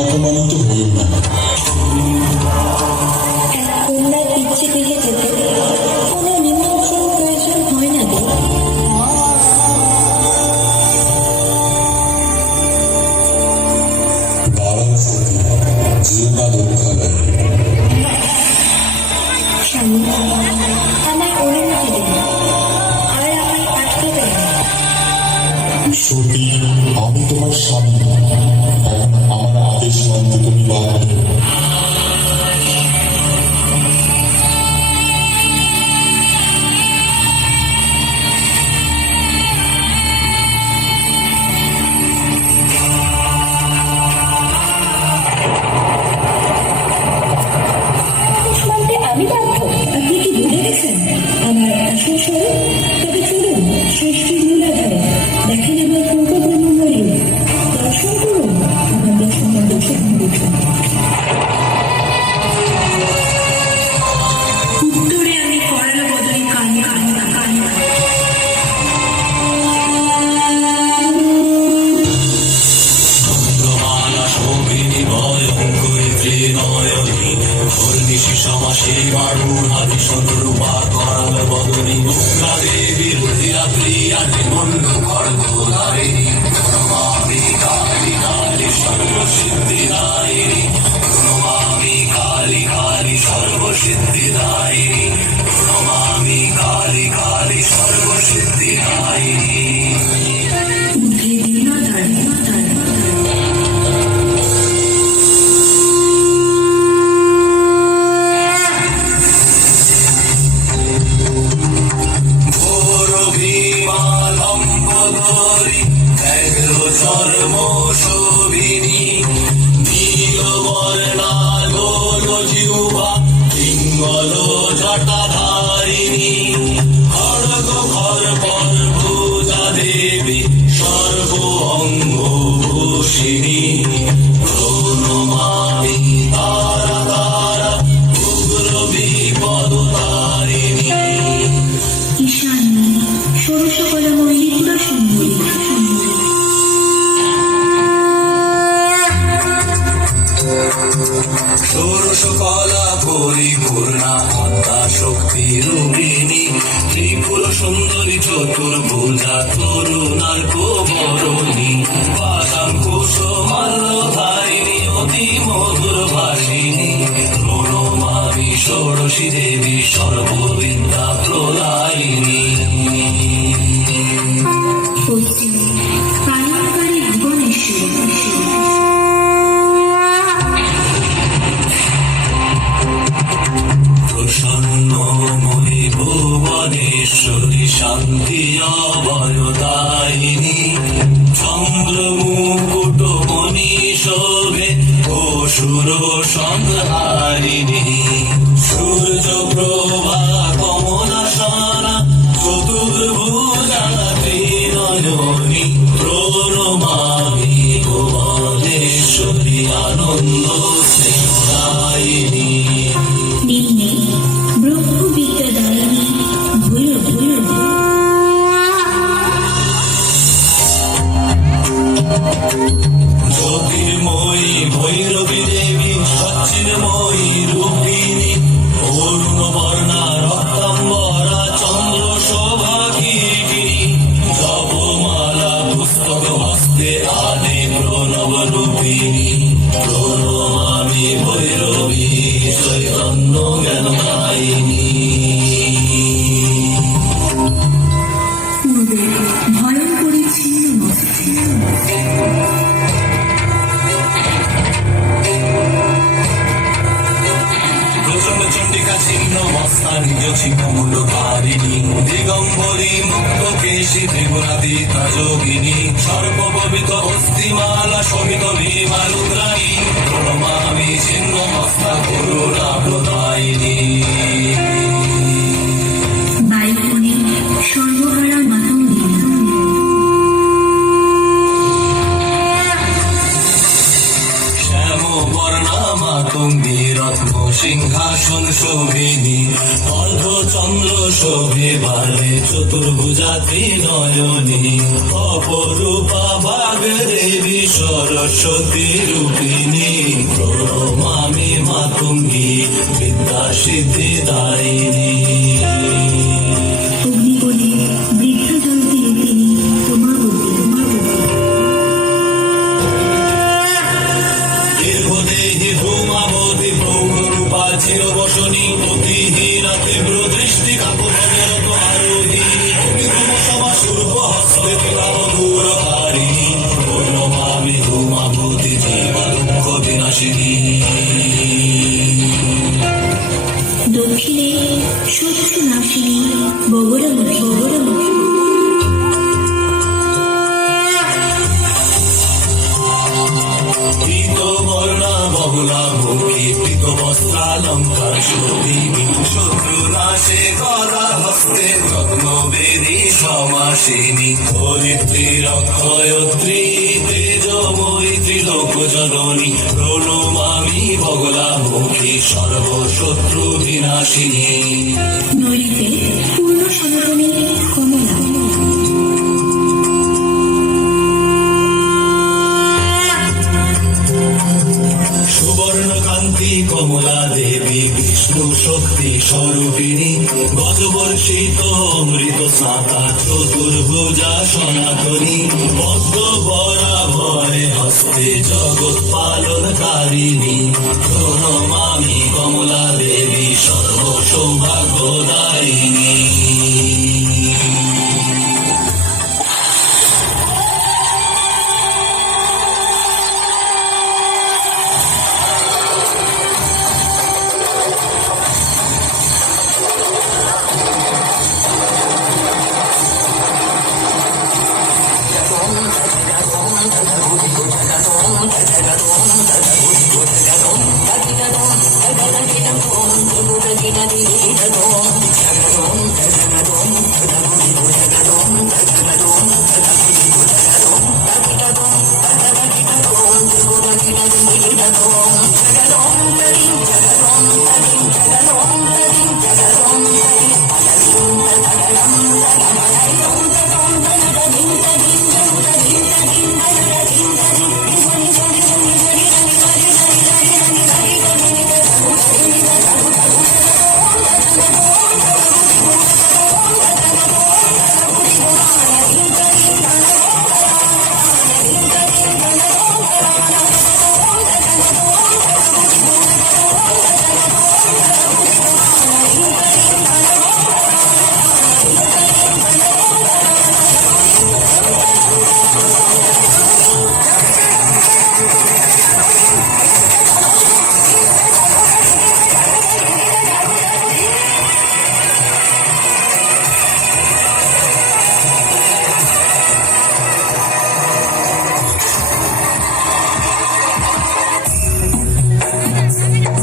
অপমানিত হইও না। কন্যার ইচ্ছে গৃহে যেতে কোনো নিমন্ত্রণ প্রয়োজন হয় না গো। দাঁড়াও সতী, যেও না দুঃখালয়। স্বামী, আমায় অনুমতি দিন, আর আমায় আটকাবেন না। সতী, আমি তোমার স্বামী, এখন আমার আদেশ মানতে তুমি বাধ্য। আমি বাধ্য? আপনি কি ভুলে গেছেন আমার আসল স্বরূপ? তবে চলুন সৃষ্টির মূলাধারে দেখেন আমার পূর্ব ব্রহ্মময়ী, দর্শন করুন আমার দর্শনের দর্শন দেখুন। উত্তরে আমি করলা বদলে কানি কানি কানি ষোড়শকলা পরিপূর্ণা আত্মা শক্তি রূপিণী ত্রিপুর সুন্দরী চতুর্ভুজা তরুণার কোবরণী বাদাম কুসুমাল্যধারিণী অতি মধুর ভাষিণী প্রণমামি ষোড়শী দেবী সর্ববিদ্যা প্রদায়িনী। প্রসন্নময়ী ভুবনেশ্বরী শান্তি অভয়দায়িনী চন্দ্রমুকুট মণি শোভে অসুর সংহারিণী সূর্য প্রভা কমলাসনা চতুর্ভুজা ত্রিনয়নী প্রণমামি ভুবনেশ্বরী আনন্দ স্নেহদায়িনী। জ্যোতির্ময়ী ভৈরবী দেবী সচিন্ময়ী রূপিণী অরুণ বর্ণা রক্তাম্বরা চন্দ্র শোভা কিরিটিনী জপমালা পুস্তক হস্তে আদি প্রণব রূপিণী প্রণমামি ভৈরবী চৈতন্য জ্ঞানদায়িনী। চণ্ডিকা ছিন্ন মস্তা নিজ ছিন্ন মুন্ডধারিণী দিগম্বরী মুক্ত কেশী ত্রিগুণাতীতা যোগিনী সর্বপবিত হস্তিমালা শোভিত ভীমা রুদ্রাণী প্রণমামি ছিন্ন মস্তা করুণা প্রদায়িনী। সর্বহারা মাতঙ্গী শ্যাম বর্ণা মাতঙ্গী রথ রত্ন সিংহাসন শোভিনী অর্ধচন্দ্র শোভে বালে চতুর্ভুজা ত্রিনয়নী অপরূপা বাগ দেবী সরস্বতী রূপিণী প্রণমামি মাতুঙ্গী বিদ্যা সিদ্ধি দায়িনী। অগ্নিকোণে বৃদ্ধা জয়ন্তী রূপিণী উমাবতী দীর্ঘদেহী ধূমাবতী প্রৌঢ়রূপা চিরবসনী অতিহীনা তীব্র দৃষ্টি কাকুরত আরোহী বিধুমসমা শূর্ভ হস্তে তুলাবধূরকারিণী প্রণমামি ধূমাবতী জীবদুঃখ বিনাশিনী। দক্ষিণে শত্রু নাশিনী বগরামুখী বর্ণা বহুলা মুখী পীত বস্ত্রালঙ্কার শোভিনী শত্রু নাশে করা হস্তে রত্ন বেদী সমাসিনী ধরিত্রী রক্ষয়ত্রী তেজময়ী ত্রিলোক জননী প্রণমামি বগলা মুখী সর্বশত্রু বিনাশিনী। নৈরিতে পূর্ণ সনাতনী কমলা সুবর্ণকান্তি কমলা দেবী বিষ্ণু শক্তি স্বরূপিণী গজবর্ষিত অমৃত স্নাতা চতুর্ভুজা সনাতনী পদ্ম বরাভয় হস্তে জগৎ পালনকারিণী প্রণমামি কমলা দেবী সর্ব সৌভাগ্যদায়িনী।